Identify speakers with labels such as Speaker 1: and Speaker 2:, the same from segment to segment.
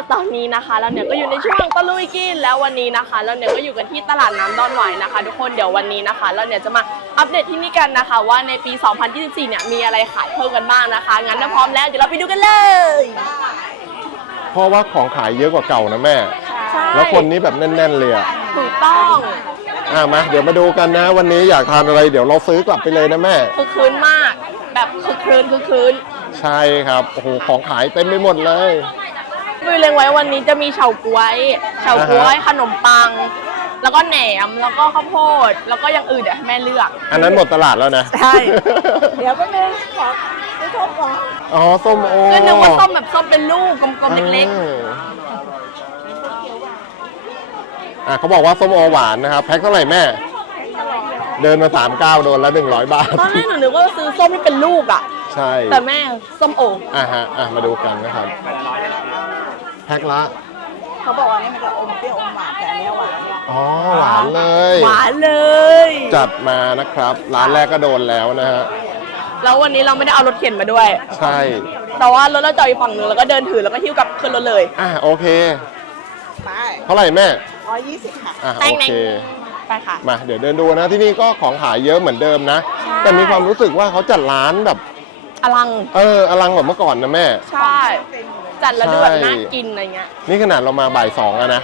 Speaker 1: ็ตอนนี้นะคะเราเนี่ยก็อยู่ในช่วงตะลุยกินแล้ววันนี้นะคะ เราเนี่ยก็อยู่กันที่ตลาดน้ําดอนหอยนะคะ ทุกคนเดี๋ยววันนี้นะคะ เราเนี่ยจะมาอัปเดตที่นี่กันนะคะ ว่าในปี 2024 เนี่ยมีอะไรขายเพิ่มกันบ้างนะคะงั้นถ้าพร้อมแล้วเดี๋ยวเราไปดูกันเลย
Speaker 2: เพราะว่าของขายเยอะกว่าเก่านะแม่ แล้วคนนี้แบบแน่น ๆเลยอะ
Speaker 1: ถูกต้อง
Speaker 2: อ่ะมาเดี๋ยวมาดูกันนะ วันนี้อยากทานอะไรเดี๋ยวเราซื้อกลับไปเลยนะแม่
Speaker 1: คือคืนมากแบบคือคืนคือคืน
Speaker 2: ใช่ครับโอ้โหของขายเต็มไปหมดเลย
Speaker 1: ุยเลงไว้วันนี้จะมีเฉาก๊วยเฉาก๊วยขนมปัง แล้วก็แหนมแล้วก็ข้าวโพด แล้วก็ยังอื่นเดี๋ยวแม่เลือก
Speaker 2: อันนั้นหมดตลาดแล้วนะ
Speaker 1: ใช่
Speaker 3: เดี๋ยวก็แม่ขอส้ม
Speaker 2: อ๋อส้มโอ้
Speaker 1: ก็นึกว่าส้มแบบส้มเป็นลูกกลมๆ เล็ก
Speaker 2: ๆเขาบอกว่าส้มโอหวานนะครับแพ็คเท่าไหร่แม่ เดินมาสามเก้าโดนละหนึ่งร้อยบาท
Speaker 1: ตอนแรกหนูนึกว่าซื้อส้มที่เป็นลูกอ่ะใช่แต่แม่ส้มโอ
Speaker 2: อ่ะฮะอ่ะมาดูกันนะครับแพ็คละ
Speaker 3: เขาบอกว่านี่มันจะอมเปรี้ยวอมหวานแต่อันนี้หวาน
Speaker 2: อ๋อหวานเลย
Speaker 1: หวานเลย
Speaker 2: จัดมานะครับ ร้านแรกก็โดนแล้วนะฮะ
Speaker 1: แล้ววันนี้เราไม่ได้เอารถเข็นมาด้วยใช่แต่ว่ารถเราจอดอีกฝั่งนึงแล้วก็เดินถือแล้วก็หิ้วกลับขึ้นรถเลย
Speaker 2: อ่ะโอเค ไปเท่าไหร่แม่
Speaker 3: ร้อยยี่สิบค่ะ
Speaker 2: อ่ะโอเคมาเดี๋ยวเดินดูนะที่นี่ก็ของขายเยอะเหมือนเดิมนะ แต่มีความรู้สึกว่าเขาจัดร้านแบบ อลังเอออลังแบบเมื่อก่อนนะแม่
Speaker 1: ใช่จัดแล้วดูแบบน่ากินอะไรเงี้ย
Speaker 2: นี่ขนาดเรามาบ่ายสองแล้วนะ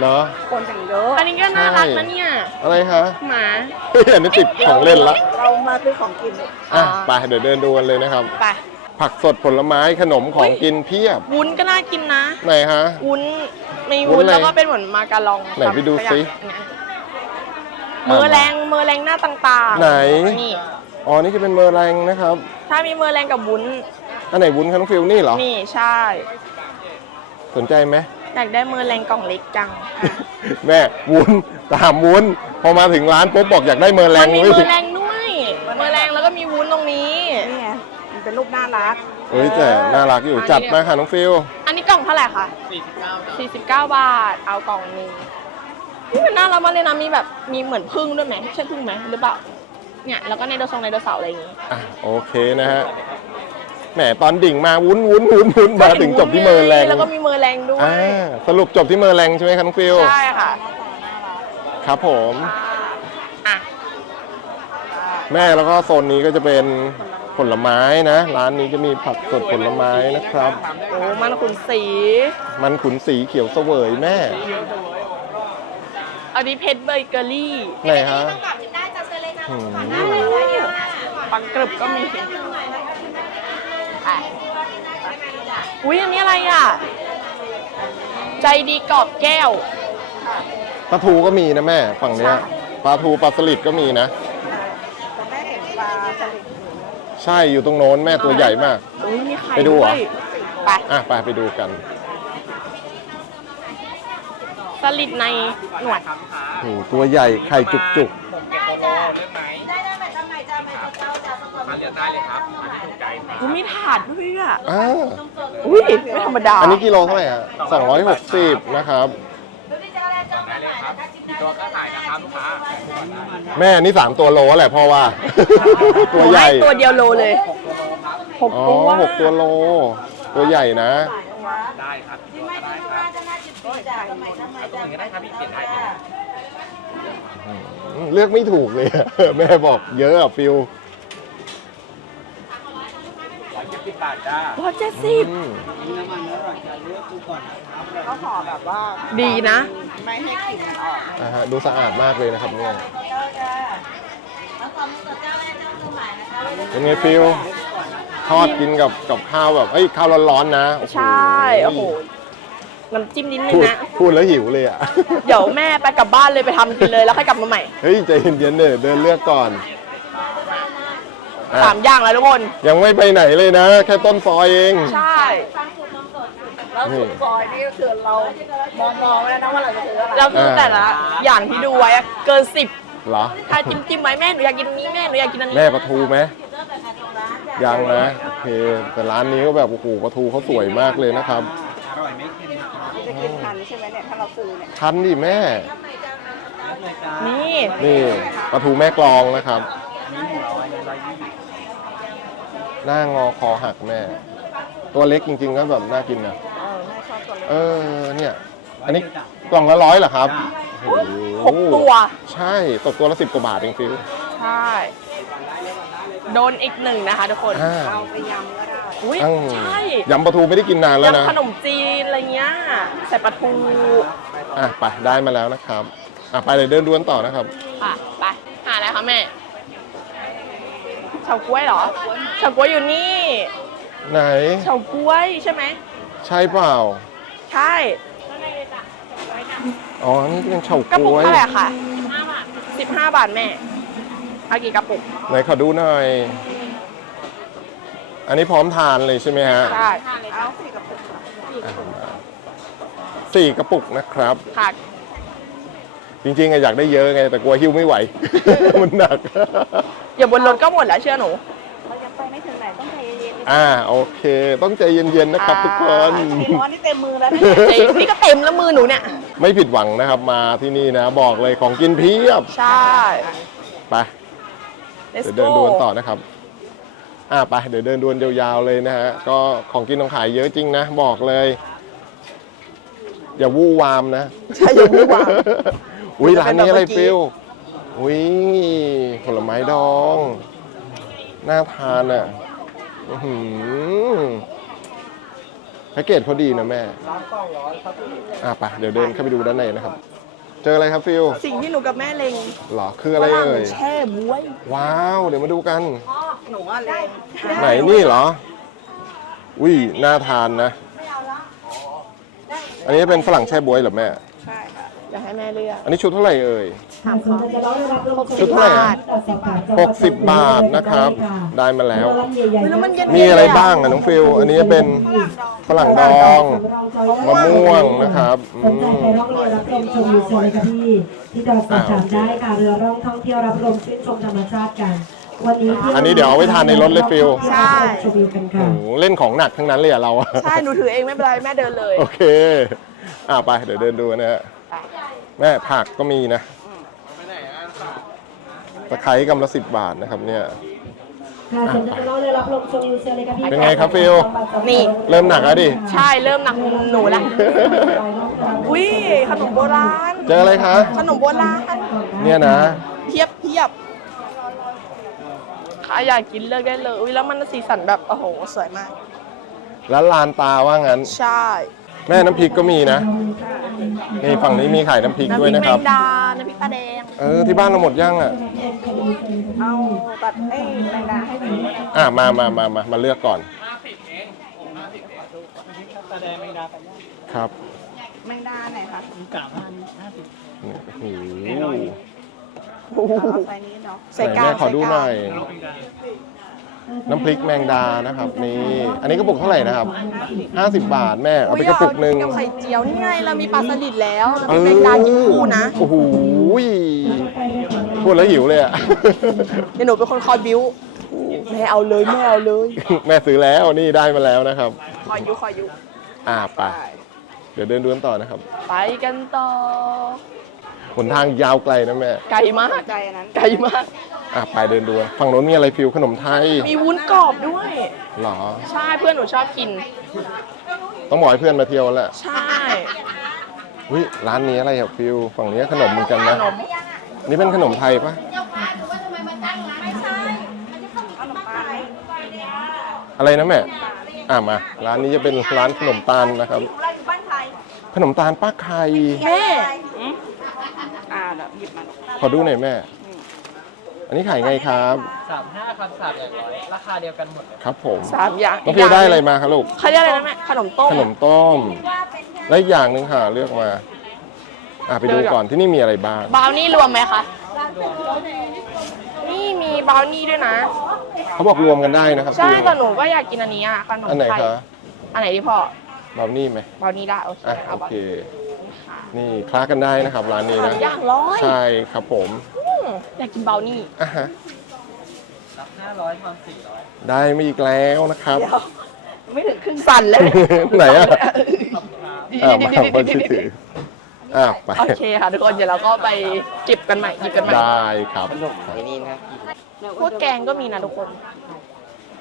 Speaker 2: เนาะ
Speaker 3: คนถึงเยอะอ
Speaker 1: ันนี้ก็น่ารักนะเนี่ย อะไรคะหมา
Speaker 2: เฮ้ยอันนี้ติดของเล่นละ
Speaker 3: เรามาซื้อของกิน อ
Speaker 2: ่ะไปเดี๋ยวเดินดูกันเลยนะครับ ไป ผักสดผลไม้ขนมของกินเพียบ
Speaker 1: วุ้นก็น่ากินนะ ไหนฮะวุ้นมีวุ้นแล้วก็เป็นเหมือนมาการอง
Speaker 2: ไหนไปดูซิ
Speaker 1: เมอร์แรง เมอร์แรงหน้าต่าง
Speaker 2: ๆ ไหน อ๋อ นี่จะเป็นเมอร์แรงนะครับ
Speaker 1: ถ้ามีเมอร์แรงกับวุ้น
Speaker 2: อันไหนวุ้นคะน้องฟิลนี่เหรอ นี่ใช่ สนใจไหม
Speaker 1: อยากได้มือแรงกล่องเล็กจัง
Speaker 2: แม่วุ้นตามวุ้น พอมาถึงร้านปุ๊บบอกอยากได้มือแร
Speaker 1: งมีมือแรงด้วยมือแรงแล้วก็มีวุ้นตรงนี้
Speaker 3: นี่เป็นรูปน่ารัก
Speaker 2: เฮ้ยแต่น่ารักอยู่จัดมากค่ะน้องฟิล
Speaker 1: อันนี้กล่องเท่าไหร่คะ49 บาท เอากล่องนี้ นี่มันน่ารักมากเลยนะมีแบบมีเหมือนพึ่งด้วยไหมใช่พึ่งไหมหรือเปล่าเนี่ยแล้วก็ในโดซองในโดเสาอะไรอย่างงี้
Speaker 2: อ่ะโอเคนะฮะแหมตอนดิ่งมาวุ้นวุ้นวุ้นวุ้นมาถึงจบที่เมอร์แรงแล
Speaker 1: ้วก็มีเมอร์แรงด้วย
Speaker 2: สรุปจบที่เมอร์แรงใช่ไหมคะน้องฟิลใช่ค่ะครับผมแม่แล้วก็โซนนี้ก็จะเป็นผลไม้นะร้านนี้จะมีผักสดผลไม้นะครับ
Speaker 1: โอ้มันขุนสี
Speaker 2: มันขุนสีเขียวเสวยแม่
Speaker 1: อันนี้เพชรเบเกอรี่
Speaker 2: ไหนฮะ
Speaker 3: ปังกรึบก็มีเห็น
Speaker 1: อุ้ยอันนี้อะไรอ่ะ ใจดีกรอบแก้ว
Speaker 2: ปลาทูก็มีนะแม่ ฝั่งนี้ปลาทูปลาสลิดก็มีนะ ใช่อยู่ตรงโน้นแม่ตัวใหญ่มาก
Speaker 1: ไปดูอ่ไป อ่ะไปไปดูกัน สลิดในหนวด
Speaker 2: ตัวใหญ่ไข่จุกจุกได้เลย
Speaker 1: ผมมีถาดด้วยอ่ะอุ้ยไม่ธรรมดา อ
Speaker 2: ันนี้กิโลเท่าไหร่อ่ะสองร้อยหกสิบนะครับ แม่นี่สามตัวโลแหละพ่อว่า ตัวใหญ่
Speaker 1: ตัวเดียวโลเลยหกตัวห
Speaker 2: กตัวโล ตัวใหญ่นะ เลือกไม่ถูกเลย แม่บอกเยอะอ่ะฟิล
Speaker 1: บาทจ้ารเจ็ดสิบเขาจ่อขอแบบว่าดีนะไม่ให้
Speaker 2: กลิ่นอ่ะฮะดูสะอาดมากเลยนะครับเนี่ยยังไงฟิลทอดกินกับกับข้าวแบบเอ้ย ข้าวร้อนๆนะ
Speaker 1: ใช่โอ้โหน้ำจิ้มนิดนึงนะ
Speaker 2: พูดแล้วหิวเลยอ่ะ
Speaker 1: เดี๋ยวแม่ไปกลับบ้านเลยไปทำกินเลยแล้วค่อยกลับมาใหม่
Speaker 2: เฮ้ยใจเย็นๆเดี๋ยวินเลือกก่อน
Speaker 1: สามอย่างแล้วทุกคน
Speaker 2: ยังไม่ไปไหนเลยนะ แค่ต้นซอยเอง
Speaker 1: ใช่แร้วสุดซอยนี่คือเรามองๆแล้วนะว่าเราจะเื้ออะไรเราคือแต่ละอย่างที่ดูไว้เกินสิบเหรอทาจิ้มจิ้มไหมแม่หนูอยากกินนี้แม่หนูอยากกินนั้นแม
Speaker 2: ่ปลาทูไหมยังนะโอเคแต่ร้านนี้ก็แบบโอ้โหปลาทูเขาสวยมากเลยนะครับอร่อยไหม
Speaker 3: จะกินทันใช่ไหมเนี่ยถ้าเราซื้อเนี่ย
Speaker 2: ทันดิแม่นี่นี่ปลาทูแม่กรองนะครับน้างอคอหักแม่ ตัวเล็กจริงๆก็แบบน่ากินนะเออเนี่ย อันนี้กล่องละร้อยเหรอครับหกตัว ใช่ตกตัวละสิบกว่าบาทจริง
Speaker 1: ๆ ใช่ โดนอีกหนึ่งนะคะทุกคนเอาไปยำก็ได้อุ้ยใช่
Speaker 2: ยำปลาทูไม่ได้กินนานแล้วนะ
Speaker 1: ยำขนมจีนอะไรเงี้ยใส่ปลาทู
Speaker 2: อ่ะไป ได้มาแล้วนะครับ อ่ะไปเลยเดินดวนต่อนะครับ
Speaker 1: ไปหาอะไรคะแม่ฉาวกล้วยเหรอฉาวกล้วยอยู่นี่ ไหนฉาวกล้วยใช่ไหมใช่เปล่า ใช่ใ
Speaker 2: ชอ๋อนี่เป็นฉาวกล้วย
Speaker 1: กระปุกเท่าไหร่คะสิบห้าบาทแม่เอากี่กระปุก
Speaker 2: ไหนขอดูหน่อย อันนี้พร้อมทานเลยใช่ไหมฮะ
Speaker 1: ใช่เอาสี่กระปุก
Speaker 2: สี่กระปุกนะครับค่ะจริงๆอยากได้เยอะไงแต่กลัวหิ้วไม่ไหวมันหนัก
Speaker 1: อย่าบนรถก็หมดแล้วเชื่อหนู
Speaker 2: อ่าโอเค ต้องใจเย็นๆนะครับ ทุกคนใ
Speaker 3: จร้อนนี่เต็มมือแล้ว
Speaker 1: นี่ก็เต็มแล้วมือหนูเนี่ย
Speaker 2: ไม่ผิดหวังนะครับมาที่นี่นะ บอกเลยของกินเพียบ ใช่ ไปเดินดวนต่อนะครับ อ่าไปเดี๋ยวเดินดวนยาวๆเลยนะฮะ ก็ของกินของขายเยอะจริงนะบอกเลย อย่าวู่วามนะ
Speaker 1: ใช่อย่าวู่วาม
Speaker 2: อุ้ยร้านนี้อะไรฟิลอุ้ยผลไม้ดองน่าทานอ่ะหืมแพ็กเกจพอดีนะแม่อ่าป่ะเดี๋ยวเดินเข้าไปดูด้านในนะครับ เจออะไรครับฟิล
Speaker 1: สิ่งที่หนูกับแม่เลง
Speaker 2: หรอคืออะไรเอ
Speaker 3: ่ยแช่บุ้ย
Speaker 2: ว้าวเดี๋ยวมาดูกันอ๋อหนูอะไรไหนนี่เหรอ อุ้ยน่าทานนะ อันนี้เป็นฝรั่งแช่บุ้ยหรอ แม่
Speaker 1: จะให้แม่เลือก
Speaker 2: อันนี้ชุดเท่าไหร่เอ่ยชุดเท่าไหร่หกสิบบาทนะครับ ได้มาแล้ว มีอะไรบ้างอ่ะน้องฟิลอันนี้เป็นฝรั่งดอง มะม่วงนะครับอืับมนีอั้เรี่ยวรับลมชื่นชมรรมชาติกันี้่อันนี้เดี๋ยวเอาไว้ทานในรถเลยฟิลใช่เล่นของหนักทั้งนั้นเลยอะเรา
Speaker 1: ใช่ หนูถือเองไม่เป็นไรแม่เดินเลย โอ
Speaker 2: เค อ่าไป เดี๋ยวเดินดูนะฮะแม่ผักก็มีนะตะไคร้กำลังสิบบาทนะครับเนี่ย เป็นไงครับฟิลนี่ เริ่มหนักแล้วดิ
Speaker 1: ใช่เริ่มหนักหนูละวอุ้ยขนมโบราณ เจออะไรคะ ขนมโบราณ เนี่ยนะเทียบเทียบข้าอยากกินเลือกได้เลย อุยแล้วมันสีสันแบบโอ้โห สวยมาก
Speaker 2: แล้วลานตาว่างั้น ใช่แม่น้ำพริกก็มีนะ นี่ฝั่งนี้มีขายน้ำพริกด้วยนะครับ น้ำพริ
Speaker 1: กแมงดาน้ำพริกปลาแดง
Speaker 2: เออ ที่บ้านเราหมดย่างอ่ะ เอาตัดไอ้แมงดาให้ดีอ่ะมามามามามาเลือกก่อนครับ
Speaker 3: แมงดา ไหนคะห้าสิบโอ้โหใส่นีเนา
Speaker 2: ะใ่ขอดูหน่อยน้ำพริกแมงดา นะครับนี่ อันนี้กระปุกเท่าไหร่นะครับ50บาทแม่ เอาไปกระปุกหนึ่งกับ
Speaker 1: ไข่เจียวนี่ไงเรามี ปลาสลิด แล้ว เป็นแมงดากินคู่นะ โอ
Speaker 2: ้โหพูดแล้วหิวเลยอ่ะ
Speaker 1: เดี๋ยวหนูเป็นคนคอยบิ้ว แม่เอาเลย แม่เอาเลย
Speaker 2: แม่ซื้อแล้ว นี่ได้มาแล้วนะครับคอยยุคอยยุอ่าไปไปเดี๋ยวเดินดูนต่อนะครับ
Speaker 1: ไปกันต่อ
Speaker 2: หนทางยาวไกลนะแม่ ไ
Speaker 1: กลมากไกลนั้น ไกลมาก
Speaker 2: อะไปเดินดูฝั่งโน้นมีอะไรฟิวขนมไทย
Speaker 1: มีวุ้นกรอบด้วยหรอใช่เพื่อนหนูชอบกิน
Speaker 2: ต้องบอกให้เพื่อนมาเที่ยวแหละใช่วิร้านนี้อะไรอะฟิวฝั่งนี้ขนมเหมือนกันนะขนมนี่เป็นขนมไทยปะอะไรนะแม่อ่ามาร้านนี้จะเป็นร้านขนมตาลนะครับ ขนมตาลป้าไข่แม่ขอดูหน่อยแม่อันนี้ขายไงครับสามห้าคำสามอย่างร้อยราคาเดียวกันหมดครับผมสามอย่างแล้วพี่ได้อะไรมาครับลูก
Speaker 1: เขาได้อะไรนะขนมต้ม ขน
Speaker 2: มต้มและอย่างหนึ่งค่ะเลือกมาอ่ะไปดูก่อนที่นี่มีอะไรบ้าง
Speaker 1: บราวนี่รวมไหมคะนี่มีบราวนี่ด้วยนะ
Speaker 2: เขาบอกรวมกันได้นะครับใช
Speaker 1: ่แต่หนูก็อยากกินอันนี้อ่ะขนมไทยอันไหนคะอันไหนที่พ่อ
Speaker 2: บราวนี่ไหมบ
Speaker 1: ราวนี่ได้โอเค
Speaker 2: โอเคนี่คลาสกันได้นะครับ ร้านนี้นะ
Speaker 1: อย่างร้อยใช
Speaker 2: ่ครับผม
Speaker 1: อยากกินเบลนี่อ่ะฮะ
Speaker 2: รับห้าร้อยความสี่ร้อยได้มาอีกแล้วนะครับ
Speaker 1: ไม่ถึงครึ่งสั่นเลย
Speaker 2: ไหนอ่ะอ่ามาบนชื่ออ้าไป โอ
Speaker 1: เคค่ะ ทุกคน เดี๋ยวเราก็ไปเก็บกันใหม่หยิบกันใหม่ ไ
Speaker 2: ด้ครับ ขนมนี่นะ
Speaker 1: พวกแกงก็มีนะทุกคน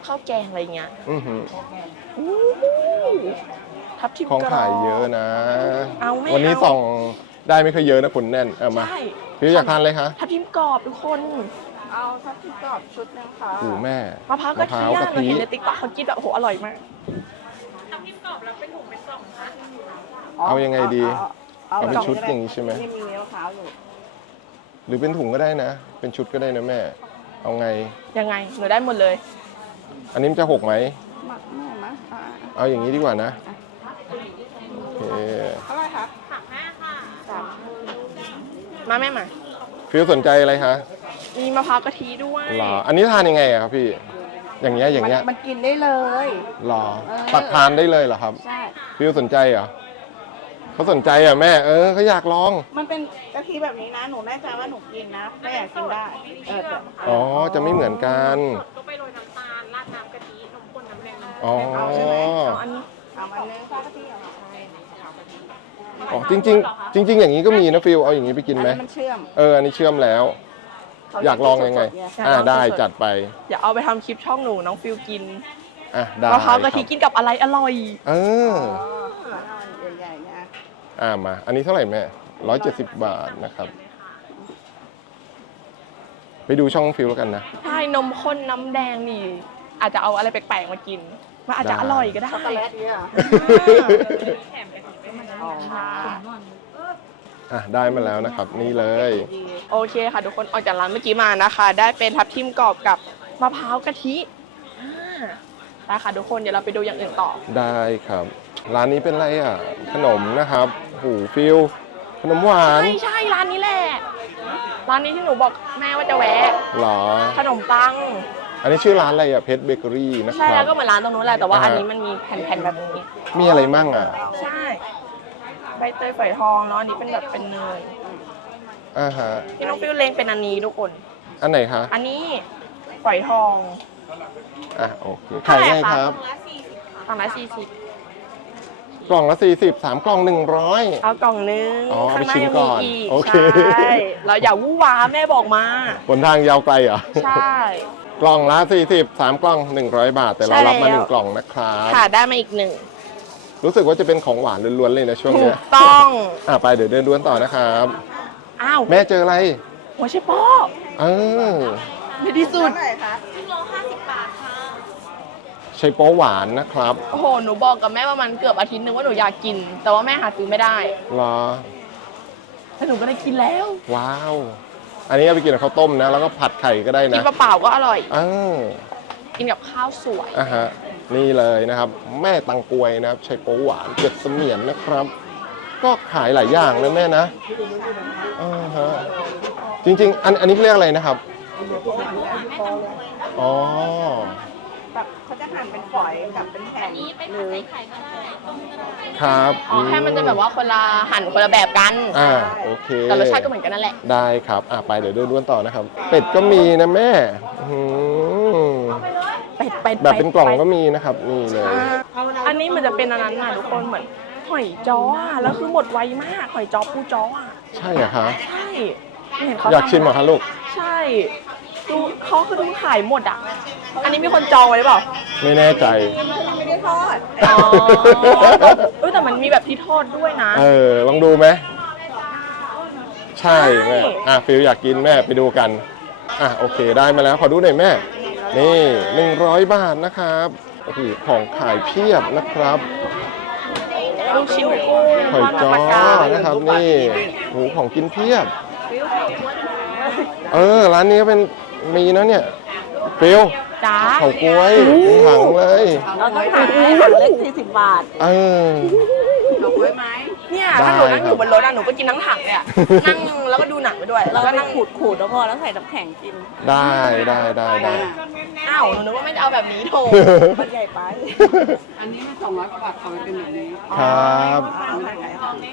Speaker 1: ข้าวแกงอะไรเงี้ยอือหือทับทิมกระของขายเยอะนะ วันนี้ส่อ
Speaker 2: งได้ไม่ค่อยเยอะนะคนแน่นเอามาพี่อยากทานเลยคะท
Speaker 1: ับทิมกรอบทุกคน
Speaker 3: เอาทับทิมกรอบชุดนึงค่ะโอ้
Speaker 2: แม่ม
Speaker 1: ะพร้าวกะทิเราเห็นในติ๊กต็อกเขากินแบบโหอร่อยมากทับทิมกรอบแล้วเป็
Speaker 2: นถุงเป็นสองค่ะเอายังไงดีเอาเป็นชุดอย่างนี้ใช่ไหมหรือเป็นถุงก็ได้นะเป็นชุดก็ได้นะแม่ เอาไง
Speaker 1: ยังไงหนูได้หมดเลย
Speaker 2: อันนี้จะหกไหมเอาอย่างนี้ดีกว่านะ
Speaker 3: เคเท่าไหร่คะสามห้า
Speaker 1: มาแม่มา
Speaker 2: พี่สนใจอะไรคะ
Speaker 1: มีมะพร้าวกะทิด้วยหร
Speaker 2: ออันนี้ทานยังไงอะครับพี่ อย่างเงี้ยอย่างเงี้ย มั
Speaker 1: นกินได้เลย
Speaker 2: หรอตักทานได้เลยเหรอครับ ใช่ พี่สนใจเหรอเขาสนใจอ่ะแม่ เออเขาอยากลอง
Speaker 3: มันเป็นกะทิแบบนี้นะ หนูแน่ใจว่าหนูกินนะ แม่อยากกินได้
Speaker 2: อ๋อ จะไม่เหมือนกันก็ไปโรยน้ำตาลราดน้ำกะทินมข้นน้ำแดงอ๋อใช่ออันนี้เอาอันนี้กะทิเหรออ๋อจริงๆจริง ๆ อย่างนี้ก็มีนะฟิลเอาอย่างนี้ไปกินไหมเอออันนี้เชื่อมแล้ว อยากลองยังไง อ่าได้จัดไป อย
Speaker 1: ่าเอาไปทําคลิปช่องหนูน้องฟิลกิน
Speaker 2: อ่าได้มะรา
Speaker 1: วะทิกินกับอะไรอร่อย เอ
Speaker 2: อใหญ่ๆนะอ่ามา อันนี้เท่าไหร่แม่ร้อยเจ็ดสิบบาทนะครับไปดูช่องฟิลกันนะ
Speaker 1: ใช่นมข้นน้ำแดงนี่ อาจจะเอาอะไรแปลกๆมากินมันอาจจะอร่อยก็ได้ช็อกโกแลตเ
Speaker 2: อ่ะได้มาแล้วนะครับนี่เลย
Speaker 1: โอเคค่ะทุกคนออกจากร้านเมื่อกี้มานะคะ ได้เป็นทับทิมกรอบกับมะพร้าวกะทิได้ค่ะทุกคนเดี๋ยวเราไปดูอย่างอื่นต่อ
Speaker 2: ได้ครับ ร้านนี้เป็นอะไรอ่ะขนมนะครับหูฟิลขนมหวานใช่
Speaker 1: ใช่ร้านนี้แหละร้านนี้ที่หนูบอกแม่ว่าจะแวะหรอ ขนมปัง
Speaker 2: อันนี้ชื่อร้านอะไรอ่ะเพชรเบเกอรี่นะครับใช่แล้วก็
Speaker 1: เหมือนร้านตรงนู้นแหละแต่ว่าอันนี้มันมีแผ่นๆแบบนี้
Speaker 2: มีอะไรมั่งอ่ะ
Speaker 1: ใช่ใบเตยฝอยทองเนาะอันนี้เป็นแบบเป็นเนย
Speaker 2: อ่าฮะพ
Speaker 1: ี่น้องฟิ้วเลงเป็นอันนี้ทุกคน
Speaker 2: อันไหนคะ อัน
Speaker 1: นี้ฝอยทอง
Speaker 2: อ่ะโอเคข
Speaker 1: ายได้ครับ กล่องละสี่สิบ
Speaker 2: กล่องละสี่สิบสามกล่องหนึ่งร้อยเอากล่องหนึ่งข้างหน้ายังมีอี
Speaker 1: กโอเค เราอย่าวู้วาแม่บอกมาบ
Speaker 2: นทางยาวไกลเหรอ ใช่ กล่องละสี่สิบสามกล่องหนึ่งร้อยบาท แต่เรารับมาหนึ่งกล่องนะครับค่ะ
Speaker 1: ได้มาอีกหนึ่ง
Speaker 2: รู้สึกว่าจะเป็นของหวานล้วนๆเลยนะช่วงนี้ถ
Speaker 1: ต้องอ่
Speaker 2: ะไปเดี๋ยวเดินล้วนต่อนะครับอ้าว แม่เจออะไร
Speaker 1: หัวใชโป๊อเออดีที่สุด
Speaker 2: ใชโป๊อหวานนะครับ โอ้โ
Speaker 1: หหนูบอกกับแม่ว่ามันเกือบอาทิตย์นึงว่าหนูอยากกิน แต่ว่าแม่หาซื้อไม่ได้เหรอแต่หนูก็ได้กินแล้ว
Speaker 2: ว้าวอันนี้เอาไปกินกับข้าวต้มนะ แล้วก็ผัดไข่ก็ได้นะกิน
Speaker 1: เปล่าก็อร่อยอกินกับข้าวสวยอ่
Speaker 2: ะฮะนี่เลยนะครับ แม่ตังกวยนะครับชัยโป๊หวานเกิดเสมียนนะครับ ก็ขายหลายอย่างเลยแม่นะจริงจริงอันอันนี้เรียกอะไรนะครับอ๋อ
Speaker 3: แบบเขาจะหั่นเป็นฝอยกับเป็นแผ่นอันหั่นไข่ก็ได้
Speaker 2: ครับอ
Speaker 1: ๋อแค่มันจะแบบว่าคนละหั่นคนละแบบกันอ
Speaker 2: ่าโอเคแต่ร
Speaker 1: สชาติก็เหมือนกันนั่นแหละไ
Speaker 2: ด้ครับอ่าไปเดี๋ยวเดินล้วนต่อนะครับ เป็ดก็มีนะแม่อืมป็ดเปแบบเป็นกล่องก็มีนะครับ มีเลย
Speaker 1: อันนี้มันจะเป็นอันนั้น่ะทุกคน เหมือนหอยจ้อ แล้วคือหมดไวมากหอยจ้อปูจ้ออ่ะ
Speaker 2: ใช่เหรอคะใช่อยากชิมเหรอคะลูก
Speaker 1: ใช่ ดูเขาคือดูขายหมดอ่ะ อันนี้มีคนจองไว้หรือเปล่า
Speaker 2: ไม่แน่ใจไม่ได้ทอดเ
Speaker 1: ออแต่มันมีแบบที่ทอดด้วยนะ เอ
Speaker 2: อ ลองดูไหมใช่แม่ อ่ะฟิลอยากกินแม่ ไปดูกัน อ่ะ โอเค ได้มาแล้วขอดูหน่อยแม่นี่หนึ่งร้อยบาทนะครับโอ้โหของขายเพียบนะครับลูกชิ้นหอยจ้อนะครับนี่หูของกินเพียบเออร้านนี้เป็นมีนะเนี่ยฟิลเขากล้วยถังเลยเร
Speaker 3: าต้องถังเล็กสี่สิบบาท เ
Speaker 2: ออ
Speaker 1: ่ะถ้าหนูนั่งอยู่บนรถอ่ะหนูก็กินนั้งถังเนี่ยนั่งแล้วก็ดูหนังไปด้วย แล้ว
Speaker 3: ก็นั่งขูดขูดแล้วพอแล้วใส่ต้ำแข็งกิน
Speaker 2: ได้ได้ได้ได้
Speaker 1: อ้าวหนูว่าไม่เอาแบบนี้โถมันใหญ่ไป
Speaker 3: อันนี้มันสองร้อยกว่าบาททำเป็นแบบนี้
Speaker 2: ครับ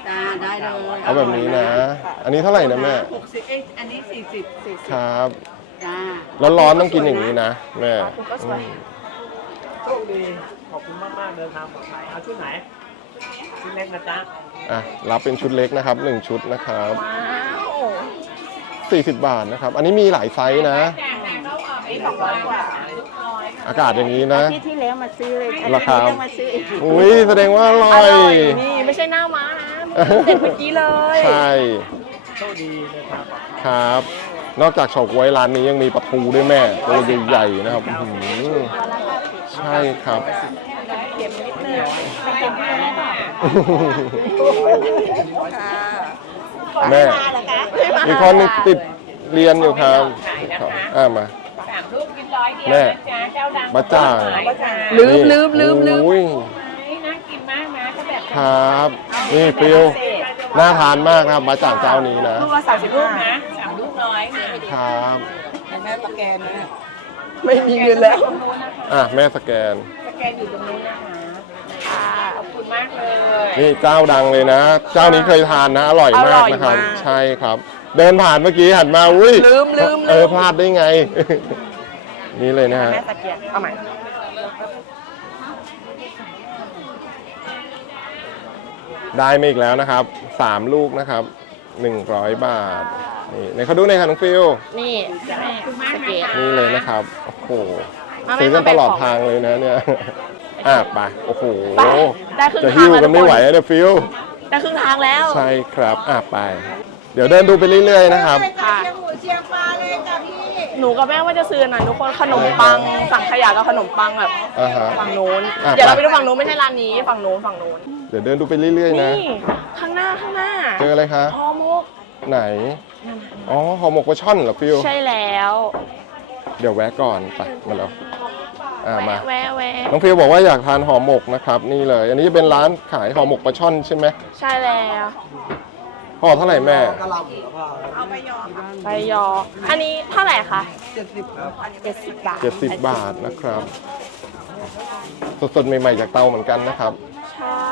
Speaker 1: จ้าได้เลยเอ
Speaker 2: าแบบนี้นะอันนี้เท่าไหร่นะแม่ห
Speaker 3: กสิบเอ๊ะอันนี้สี่สิบสี
Speaker 2: ่ครับแล้วร้อนต้องกินอย่างนี้นะแม่
Speaker 4: โชคดีขอบคุณมากๆเดินทางปลอดภัยเอาชุดไหนชุดเล็กนะจ๊ะ
Speaker 2: อ่ะ รับเป็นชุดเล็กนะครับหนึ่งชุดนะครับสี่สิบบาทนะครับ อันนี้มีหลายไซส์นะอากาศอย่างนี้นะที่
Speaker 3: ที่แล้วมาซื้อเลยราคาซื้ออีก
Speaker 2: อุ้ยแสดงว่าอร่อย
Speaker 1: นี่ไม่ใช่หน้าม้านะเป็นเมื่อกี้เลยใช
Speaker 2: ่โชคดีนะครับครับ นอกจากเฉาก๊วยร้านนี้ยังมีปลาทูด้วยแม่ตัวใหญ่ๆนะครับใช่ครับเก็บนิดนึงค่แม่อีกคนนึงติดเรียนอยู่ครับอ่ามา แม่มาจ่าง
Speaker 1: ลืมลืมลืมลืม
Speaker 2: ครับ นี่ปิวน่าทานมากครับมาจากเจ้านี้นะ
Speaker 1: สามสิบลูกนะสามลูกน้อย
Speaker 2: ครับ แม่สแกน
Speaker 1: ไม่มีเงินแล้ว
Speaker 2: อ่ะแม่สแกน สแกนอยู่ตรงนู้นนะ
Speaker 1: คะขอบคุณมากเลย นี่
Speaker 2: เจ้าดังเลยนะ เจ้านี้เคยทานนะ อร่อยมากนะครับ ใช่ครับ เดินผ่านเมื่อกี้หันมา อุ้ยลื
Speaker 1: มลืมเออ
Speaker 2: พลาดได้ไง นี่เลยนะฮะแบได้ไม่อีกแล้วนะครับ สามลูกนะครับ หนึ่งร้อยบาท นี่ในเขาดูในขันฟิลนี่เนี่เลยนะครับ โอ้โหซื้อกันตลอดทางเลยนะเนี่ยอ่ะไป โอ้โหจะหิ้วกันไม่ไหวเนี่ยฟิว
Speaker 1: แต่ครึ่งทางแล้ว ใช่
Speaker 2: ครับอ่ะไป เดี๋ยวเดินดูไปเรื่อย ๆนะครับ
Speaker 1: หนูกับแม่ว่าจะซื้อหน่อยทุกคน ขนมปังสั่งขยะกับขนมปังแบบฝั่งโน้น เดี๋ยวเราไปดูฝั่งโน้นไม่ใช่ร้านนี้ ฝั่งโน้นฝั่งโน้น
Speaker 2: เดี๋ยวเดินดูไปเรื่อยๆนะ นี่
Speaker 1: ข้างหน้าข้างหน้า เจออะไรคะหอมก
Speaker 2: ไหน อ๋อหอมกกระช่อนเหรอฟิวใช
Speaker 1: ่แล้ว
Speaker 2: เดี๋ยวแวะก่อนไปมาแล้ว
Speaker 1: แวะแวะน้อง
Speaker 2: เพียวบอกว่าอยากทานห่อหมกนะครับ นี่เลย อันนี้จะเป็นร้านขายห่อหมกปลาช่อนใช่ไหมใ
Speaker 1: ช่แล้ว
Speaker 2: ห่อเท่าไหร่แม่เ
Speaker 3: อาไปยอไป
Speaker 1: ยออันนี้เท่าไหร่คะ
Speaker 4: เจ็ดสิ
Speaker 3: บบาทเจ็ด
Speaker 2: สิบบาทนะครับ สดสดใหม่ๆจากเตาเหมือนกันนะครับใช่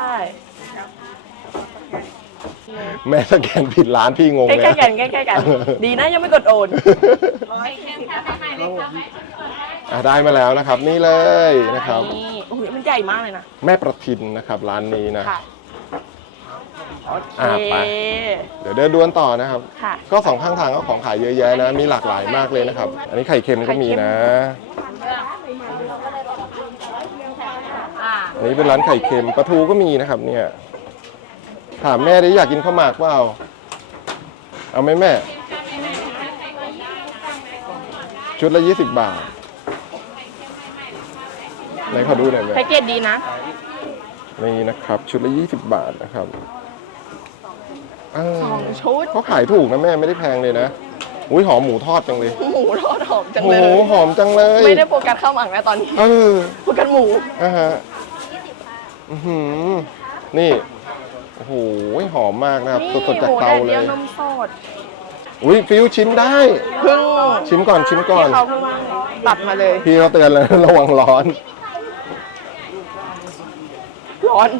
Speaker 2: แม่สแกนผิดร้านพี่งงเลยแกล้แกั
Speaker 1: นแกล้แกันดีนะยังไม่กดโอนร้อยแค่ไห
Speaker 2: นเลยครับอ่ะได้มาแล้วนะครับ นี่เลยนะครับนี่
Speaker 1: โอ้โหมันใหญ่มากเลยนะแม
Speaker 2: ่ประทินนะครับ ร้านนี้นะค่ะ
Speaker 1: โอเคเ
Speaker 2: ดี๋ยวเดินดวนต่อนะครับ ก็สองข้างทางก็ของขายเยอะแยะนะ มีหลากหลายมากเลยนะครับ อันนี้ไข่เค็มก็มีนะอันนี้เป็นร้านไข่เค็มปลาทูก็มีนะครับ เนี่ยถามแม่ดิอยากกินข้าวหมากเปล่า เอาไหมแม่ชุดละยี่สิบบาทไหนขอดูหน่อยแพ็กเกจดีนะนี่นะครับชุดละยี่สิบบาทนะครับ
Speaker 1: สองชุดเข
Speaker 2: าขายถูกนะแม่ไม่ได้แพงเลยนะอุ้ยหอมหมูทอดจังเลย
Speaker 1: หมูทอดหอมจังเลยโอ
Speaker 2: ้หอมจังเลย ไม่ไ
Speaker 1: ด้โฟกัสข้าวหมักนะตอนนี้โฟกัสหมู
Speaker 2: อ่ะฮะนี่โอ้โหหอมมากนะครับ
Speaker 1: สดๆจากเตาเลยมเดยนมสด
Speaker 2: อุ้ยฟิวชิมได้ชิมก่อนชิมก่อนพี่เขาเพิ่
Speaker 1: งตัดมาเลยพี่
Speaker 2: เราเตือนเลยระวังร้อนร้อน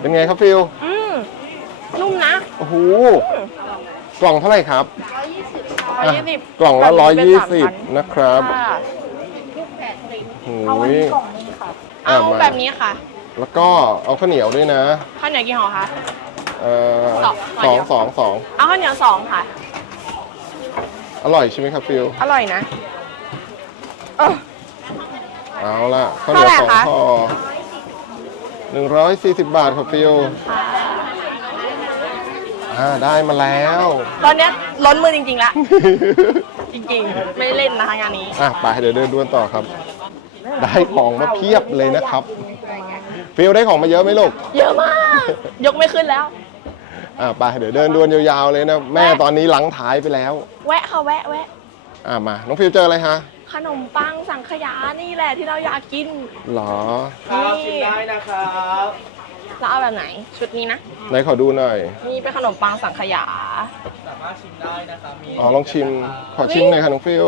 Speaker 2: เป็นไงครับ ฟิล
Speaker 1: นุ่มนะ โอ
Speaker 2: ้โห กล่องเท่าไหร่ครับ120กล่องละ120 นะครับ
Speaker 1: เอาไว้กล่องนี้ค่ะเอา แบบนี้ค่ะ
Speaker 2: แล้วก็เอาข้าวเหนียวด้วยนะข
Speaker 1: ้าวเหนียวกี่ห่อคะเอ
Speaker 2: อสองสองสองเอา
Speaker 1: ข้าวเหนียวสองค่ะ
Speaker 2: อร่อยใช่ไหมครับฟิลอร่อยนะเอาละเขาเหลือสองห่อหนึ่งร้อยสี่สิบบาทครับฟิวอ่าได้มาแล้ว
Speaker 1: ตอนนี้ล้นมือจริงๆละจริงๆ ไม่เล่นนะคะงานนี้อ
Speaker 2: ่ะไปเดี๋ยวเดินด้วนต่อครับ ได้ของมาเพียบเลยนะครับ ฟิวได้ของมาเยอะไหมลูกเย
Speaker 1: อะมาก ยกไม่ขึ้นแล้ว
Speaker 2: อ่าไปเดี๋ยวเดินดวนยาวๆเลยนะแม่ตอนนี้หลังท้ายไปแล้วแว
Speaker 1: ะค่ะแวะแวะ
Speaker 2: อ่ามาน้องฟิวเจออะไรฮะ
Speaker 1: ขนมปังสังขยา นี่แหละที่เราอยากกิน
Speaker 2: หรอค
Speaker 4: รับกินได้นะครับ
Speaker 1: เราเอาแบบไหน ชุดนี้นะ ไ
Speaker 2: หนขอดูหน่อย ม
Speaker 1: ีเป็นขนมปังสังขยา สามารถชิมได
Speaker 2: ้นะคะมี อ๋อ ลองชิม ขอชิมหน่อยค่ะน้องฟิล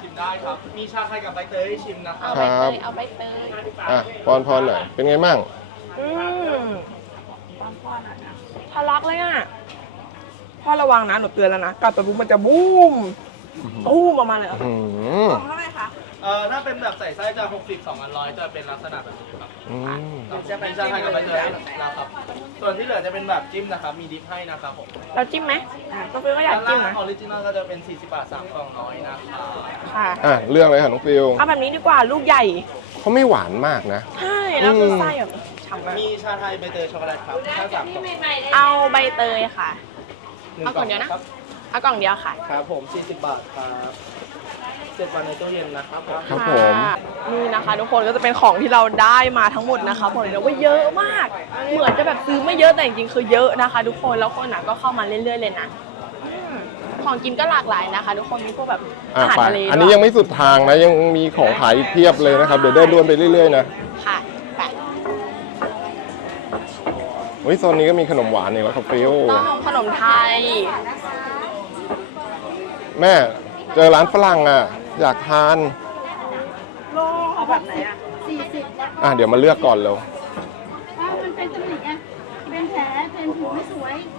Speaker 2: ช
Speaker 4: ิมได้ครับ มีชาไทยกับใบเตยให้ชิมนะครั
Speaker 1: บเอาใบเตย เอาใบ
Speaker 2: เตย อ่ะพรพนหน่อย เป็นไงมั่งอืม
Speaker 1: พรพรนะทะลักเลยอ่ะพอระวังนะ หนูเตือนแล้วนะ กลับไปบุ้มมันจะบูมอู้ประมาณอะไรอือเท
Speaker 4: ่าไหร่คะเอ่อถ้าเป็นแบบใส่ไส้จะ60้อยจะเป็นลักษณะแบบครับจะเป็นชาไทยกับใบเตยนะครับ ส่วนที่เหลือจะเป็นแบบจิ้มนะครับมีดิฟให้นะครับผมเ
Speaker 1: ราจิ้มไหมอ่าก็เป็นว่าอยากจิ้มนะออ
Speaker 4: ริจินอลก็จะเป็น 40 บาทสามกล่องน้อยนะ
Speaker 2: ค่ะ อ่าเรื่องอะไรคะน้องฟิวเอา
Speaker 1: แบบนี้ดีกว่าลูกใหญ่ เ
Speaker 2: ขาไม่หวานมากนะ ใช
Speaker 1: ่แล้วคือไส้แบบช
Speaker 4: ำมากมีชาไทยใบเตยช็อกโกแลตครับ
Speaker 1: เอาใบเตยค่ะเอาก่อนเดี๋ยวนะเอากล่องเดียวค่ะคร
Speaker 4: ับผม40บาทครับเจ็ดวันในตู้เย็นนะครับครั
Speaker 2: บผม
Speaker 1: นี่นะคะ ทุกคนก็จะเป็นของที่เราได้มาทั้งหมดนะคะบอกเลยนะว่าเยอะมากเหมือนจะแบบซื้อไม่เยอะแต่จริงๆคือเยอะนะคะ ทุกคนแล้วคนก็เข้ามาเรื่อย ๆเลยนะของกินก็หลากหลายนะคะ ทุกคนมีพวกแบบ
Speaker 2: อาหารอันนี้ยังไม่สุดทางนะยังมีของขายเพียบเลยนะครับ เดี๋ยวเดินด้วนไปเรื่อยๆนะค่ะไปโอ้ยโซนนี้ก็มีขนมหวานเนี่ยแล้วครี้ยว
Speaker 1: ขนมไทย
Speaker 2: ม่ เจอร้านฝรั่งอ่ะ อยากทานโลเอาแบบไหนอ่ะสี่สิบอ่ะ เดี๋ยวมาเลือกก่อนเร็ว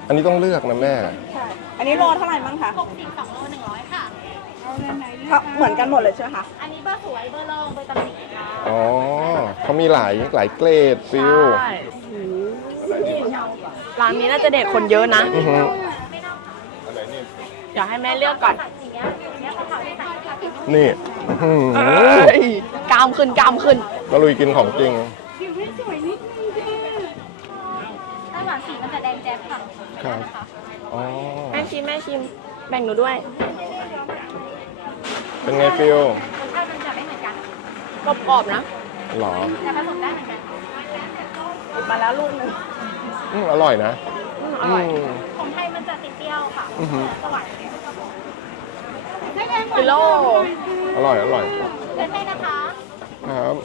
Speaker 2: อันนี้ต้องเลือกนะแม่
Speaker 1: อันนี้โลเท่าไหร่บ้างคะหก
Speaker 5: สิบสองโลหนึ่งร้อยค่ะ
Speaker 1: เขาเหมือนกันหมดเลยใช่ไหมคะอัน
Speaker 5: นี้เบอร์สวยเบอร์ลองเบอร์ตำหนิ
Speaker 2: อ๋อเขามีหลายหลายเกรดฟิว
Speaker 1: ร้านนี้น่าจะเด็กคนเยอะนะเดี๋ยวให้แม่เลือกก่อน นี่กามขึ้นกามขึ้น
Speaker 2: ก็ลุยกินของจริง
Speaker 5: ด้านหลังสีมันจะแดงแจ๊บค่ะครับ
Speaker 1: แม่ชิมแม่ชิม แบ่งหนูด้วย เป็นไงฟิวกรอบๆนะ หรอจะผสมได้เหมือนกัน มาแล้วลูกนึงอร่อยนะอร่อย
Speaker 5: ผมให้ไปเลยค่ะมันจะติดเปรี้ยวค่ะสวัสดีค่
Speaker 1: โล
Speaker 2: อร่อยอร่อยเป็นไงนะคะนะครับ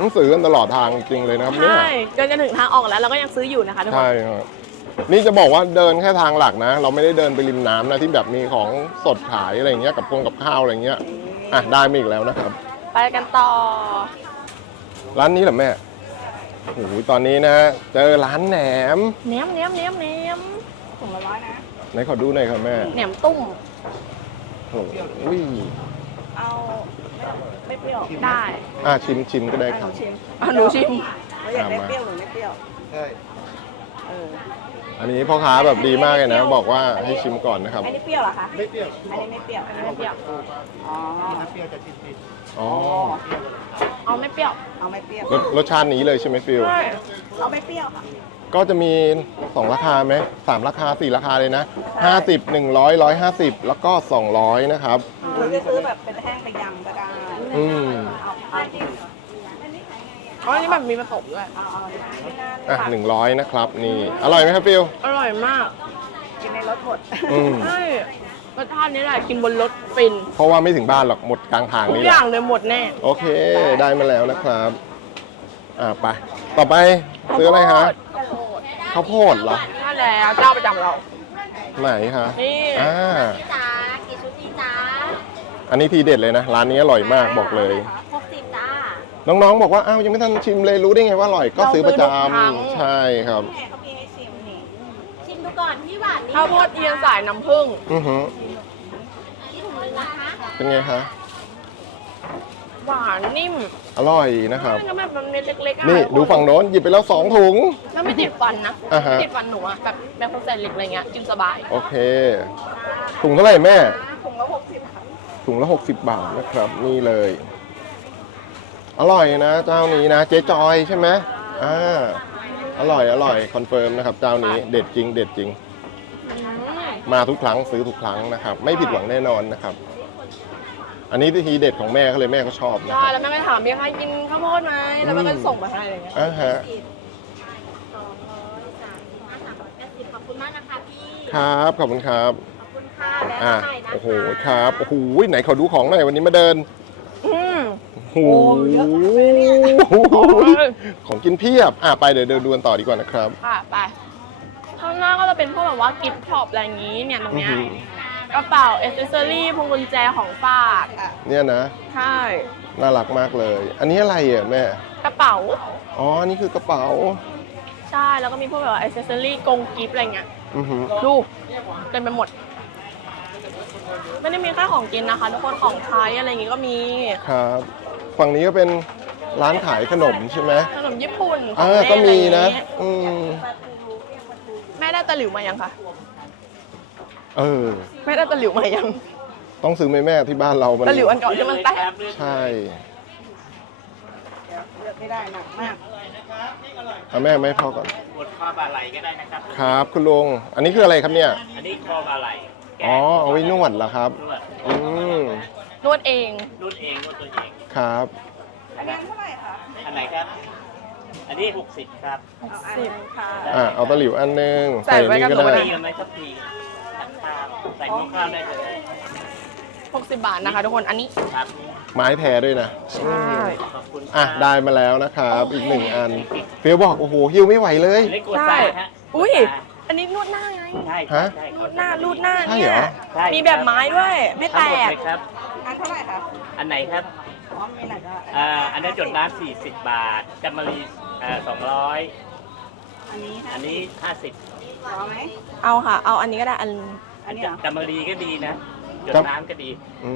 Speaker 2: ต้องซื้อกันตลอดทางจริงเลยนะครับเนี่ยใช่
Speaker 1: เดินจนถึงทางออกแล้วเราก็ยังซื้ออยู่นะคะทุกคน ใช่ครับ
Speaker 2: นี่จะบอกว่าเดินแค่ทางหลักนะ เราไม่ได้เดินไปริมน้ำนะที่แบบมีของสดขายอะไรเงี้ย กับพงกับข้าวอะไรเงี้ย อ่ะ ได้มีอีกแล้วนะครับ ไปกันต่อ ร้านนี้เหรอแม่โอ้โหตอนนี้นะ เจอร้านแหนมแหน
Speaker 1: มแหนมแหนมแหนมผมละอย
Speaker 2: นะไหนขอดูหน่อยครับแม่แหน
Speaker 1: มตุ้มโ
Speaker 3: อ้ยเอาไม่เปรี้ยว ไ
Speaker 1: ด้อ
Speaker 2: ่าชิมชิมก็ได้ครับ
Speaker 1: หนูชิมไม่อยากได้เปรี้ยวหรือไม่เปรี้ยวใช่
Speaker 2: อันนี้พ่อค้าแบบดีมากเลยนะ บอกว่าให้ชิมก่อนนะครับอันนี้เ
Speaker 3: ปรี้ยวเหรอคะ ไม่เปรี้ยวอันนี้ไม่เปรี้ยวอันนี้ไม่เปรี้ยว
Speaker 4: อ๋อถ้เปรี้ยวจะชิมเ
Speaker 1: อาไม่เปรี้ยว เอา
Speaker 3: ไม่เปรี้ยว
Speaker 2: รสชาตินี้เลยใช่ไหมฟิลเอาไม่เปรี้ยวค่ะ ก็จะมีสองราคาไหม สามราคาสี่ราคาเลยนะหห้้้าสิบนึ่งรรอยอยห้าสิบแล้วก็สองร้อยนะครับ
Speaker 3: หรือจะซื้อแบบเป็นแห้งไปยำก็ได้อืมอ
Speaker 1: ันนี้แบบมีผสมด้วย
Speaker 2: อ่ะหนึ่งร้อยนะครับ นี่ อร่อยไหมครับฟิลอ
Speaker 1: ร่อยมาก
Speaker 3: กินในรถหมดใช่
Speaker 1: ประทานนี้แหละกินบนรถฟิน เพราะ
Speaker 2: ว่าไม่ถึงบ้านหรอกหมดกลางทางนี่ทุกอย่
Speaker 1: างเลยหมดแน่ โอ
Speaker 2: เค ได้มาแล้วนะครับ อ่าไปต่อไปซื้ออะไรฮะข้าวโพดเหรอใช
Speaker 1: ่แล้วเจ้าประจำเรา
Speaker 2: ไหนฮะนี่จ้าอันนี้ทีเด็ดเลยนะ ร้านนี้อร่อยมากบอกเลยน้องๆบอกว่าอ้าว ยังไม่ทันชิมเลยรู้ได้ไงว่า อร่อยก็ซื้อประจำใช่ครับ
Speaker 1: ก่อนที่หวานนี้ข้าวโพดเอียงสายน้ำผึ้งอื
Speaker 2: อฮึเป็นไงคะ
Speaker 1: หวานนิ่ม
Speaker 2: อร่อยนะครับแล้วแบบมันเล็กๆนี่ ดูฝั่งโน้น หยิบไปแล้วสองถุง แล
Speaker 1: ้วไม่ติดฟันนะติดฟันหนูอะแบบแบบคอนเซนเหลีกอะไรเงี้ยจิ้มสบาย โอ
Speaker 2: เค ถุงเท่าไหร่แม่ ถุงละหกสิบบาทนะครับ นี่เลย อร่อยนะเจ้านี้นะเจ๊จอยใช่ไหมอ่าอร่อยอร่อยคอนเฟิร์มนะครับเจ้านี้เด็ดจริงเด็ดจริง มาทุกครั้งซื้อทุกครั้งนะครับไม่ผิดหวังแน่นอนนะครับอันนี้ที่ทีเด็ดของแม่เขาเลยแม่ก็ชอบนะแล้วแม่
Speaker 1: ไปถามมีใครกินข้าวโพดไหมแล้วแม่ก็ส่งมาให้อะไรเงี้ยอ่าฮะ
Speaker 5: ค
Speaker 2: รับขอบคุณครับขอ
Speaker 5: บคุณค่ะแล้ให่นะโอ
Speaker 2: ้โหครับโอ้โหไหนขอดูของหน่อยวันนี้มาเดินหเของกินเพียบอ่ะไปเดี๋ยวเดินดูกันต่อดีกว่านะครับค่ะ
Speaker 1: ไป ข้างหน้าก็จะเป็นพวกแบบว่ากิฟท็อปอะไรอย่างนี้เนี่ยตรงเนี้ยกระเป๋าเอเซอรรี่พวงกุญแจของฝาก เนี่ยนะ ใช่ น
Speaker 2: ่ารักมากเลย อันนี้อะไรอ่ะแม่ กระเป๋า อ๋อ นี่คือกระเป๋า
Speaker 1: ใช่ แล้วก็มีพวกแบบว่าเอเซอรรี่กงกิฟอะไรเงี้ยดูเต็มไปหมดไม่ได้มีแค่ของกินนะคะ ทุกคน ของใช้อะไรอย่างงี้ก็มี คร
Speaker 2: ับฝั่งนี้ก็เป็นร้านขายขนมใช่ไหมขนม
Speaker 1: ญี่ปุ่นอ่
Speaker 2: าก็มีนะอ
Speaker 1: แม่ได้ตะหลิวมายังคะ
Speaker 2: เออแม่ไ
Speaker 1: ด้ตะหลิวมายัง
Speaker 2: ต้องซื้อแม่แม่ที่บ้านเราตะหลิว
Speaker 1: อันก่อนทีมันแตก
Speaker 2: ใช่ไม่ได้หนักมากเอาแม่ไม่พ่อก่อนปวดคอบาไหลก็ได้นะครับครับคุณลุงอันนี้คืออะไรครับเนี่ยอันนี้คอบาไหลอ๋อเอาไว้นวดเหรอครับ
Speaker 1: นวดเองนวด
Speaker 4: เองนวดตัวเองคร
Speaker 2: ับอันนี้เท่าไ
Speaker 4: หร่คะ อันไหนครับ อันนี้60ครับ60
Speaker 2: ค่ะ อ่าเอาตะหลิวอันนึง ใส่ไว้กันตรงนี้ก็ได้
Speaker 1: ใส่ข้าวได้เลย60 บาทนะคะทุกคนอันนี้ครับ
Speaker 2: ไม้แท้ด้วยนะ ใ
Speaker 1: ช่ ขอบคุณ
Speaker 2: อ่ะได้มาแล้วนะครับ อีกหนึ่งอัน เฟียวบอกโอ้โหฮิวไม่ไหวเลยใช่
Speaker 1: อุ้ยอันนี้ลูดหน้าไง ใช่ ฮะลูดหน้าลูดหน้าเนี่ยมีแบบไม้ด้วยไม่แตกครับอันเท่าไ
Speaker 4: หร่คะ อันไหนครับอันนี้จดน้ำสี่สิบบาทจำมารีอ่าสองร้อยอันนี้อัห้าสิบเอาไหม
Speaker 1: เอาค่ะเอาอันนี้ก็ได้อันนี้
Speaker 4: จำมารีก็ดีนะ จดน้าำก็ดี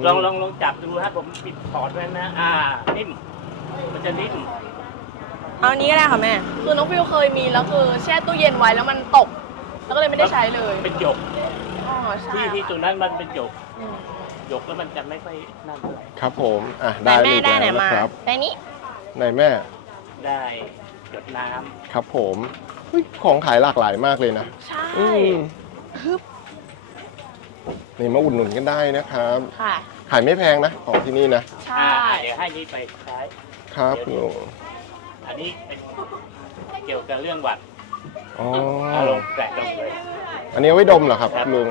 Speaker 4: ลองลองลองจับดูฮะผมปิดพอร์ตไว้นะอ่านิ่มมันจะนิ่ม
Speaker 1: เอาอันนี้ก็ได้ค่ะแม่คือน้องฟิวเคยมีแล้วคือ แช่ตู้เย็นไว้แล้วมันตก แล้วก็เลยไม่ได้ใช้เลยเป็น
Speaker 4: จบที่ที่จุดนั้นมันเป็นจบยกแล้วมันจะไม่ค่อยนั่นเท่าไหร่คร
Speaker 2: ับผมอ่ะได้ไได้
Speaker 1: ไหนมาครับไหนนี้
Speaker 2: ไหนแม่
Speaker 4: ได้หยดน้ำครั
Speaker 2: บผม ของขายหลากหลายมากเลยนะใช
Speaker 1: ่ฮึบ
Speaker 2: นี่มาอุดหนุนกันได้นะครับค่ะขายไม่แพงนะของที่นี่นะใช
Speaker 4: ่เดี๋ยวให้นี่ไปขายครับผมอันนี้เป็นเกี่ยวกับเรื่องหวัดอ๋ออารมณ์แปลกดมเลย
Speaker 2: อันนี้ไว้ดมเหรอครับลุง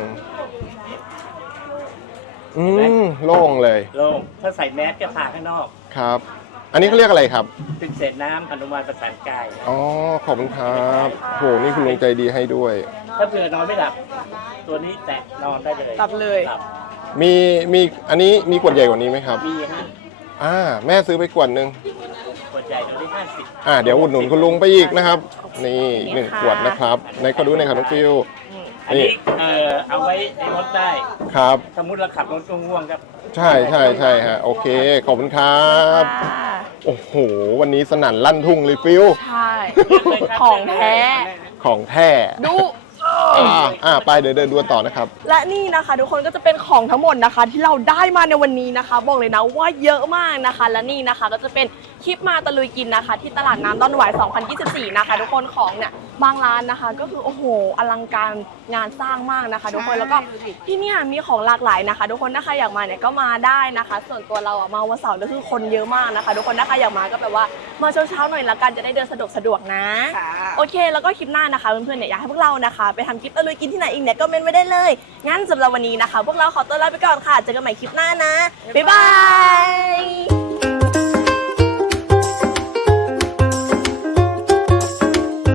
Speaker 2: อืมโล่งเลย โล่
Speaker 4: ง ถ้าใส่แมสก็ผาข้างนอก ค
Speaker 2: รับ อันนี้เขาเรียกอะไรครับเป
Speaker 4: ็นเศษน้ำาอนุมานประสานกาย อ๋อ
Speaker 2: ขอบคุณครับ โห นี่คุณลุงใจดีให้ด้วย ถ้า
Speaker 4: เผื่อนอนไม่หลับ ตัวนี้แตะนอนได้เลย ตับ
Speaker 1: เลย
Speaker 2: มี มี อันนี้มีกวดใหญ่กว่านี้ไหมครับ มีฮะอ่า แม่ซื้อไปกวดหนึ่งกวดใหญ่ตัวนี้ห้าสิบอ่าเดี๋ยวอุดหนุนคุณลุงไปอีกนะครับ นี่หนึ่งกวดนะครับ ในก็ดูในขนมฟิว
Speaker 4: อันนี้เอ่อเอาไว้ในรถได้ครับ สมมติเราขับรถง่วงครับ ใช
Speaker 2: ่ใช่ใช่ฮะโอเค ขอบคุณครับ โอ้โห วันนี้สนั่นลั่นทุ่งเลยฟิวใช
Speaker 1: ่ ของแท้ข
Speaker 2: องแท้ ดูอ่าไปเดินดูต่อนะครับ และ
Speaker 1: นี่นะคะ ทุกคนก็จะเป็นของทั้งหมดนะคะที่เราได้มาในวันนี้นะคะบอกเลยนะว่าเยอะมากนะคะ และนี่นะคะก็จะเป็นคลิปมาตะลุยกินนะคะ ที่ตลาดน้ำต้นหวาย 2024 นะคะทุกคนของเนี่ยบางร้านนะคะ ก็คือโอ้โหอลังการงานสร้างมากนะคะ ทุกคนแล้วก็ที่นี่มีของหลากหลายนะคะทุกคนนะคะอยากมาเนี่ยก็มาได้นะคะ ส่วนตัวเราอะมาวันเสาร์ก็คือคนเยอะมากนะคะ ทุกคนนะคะอยากมาก็แบบว่ามาเช้าๆหน่อยละกันจะได้เดินสะดวกสะดวกนะ โอเค แล้วก็คลิปหน้านะคะเพื่อนๆเนี่ยอยากให้พวกเรานะคะไปทำคลิปตะลยกินที่ไหนอีกเนี่ยก็เม้นไม่ได้เลย งั้นสำหรับวันนี้นะคะ พวกเราขอตัวลาไปก่อนค่ะ เจอกันใหม่คลิปหน้านะ บ๊ายบาย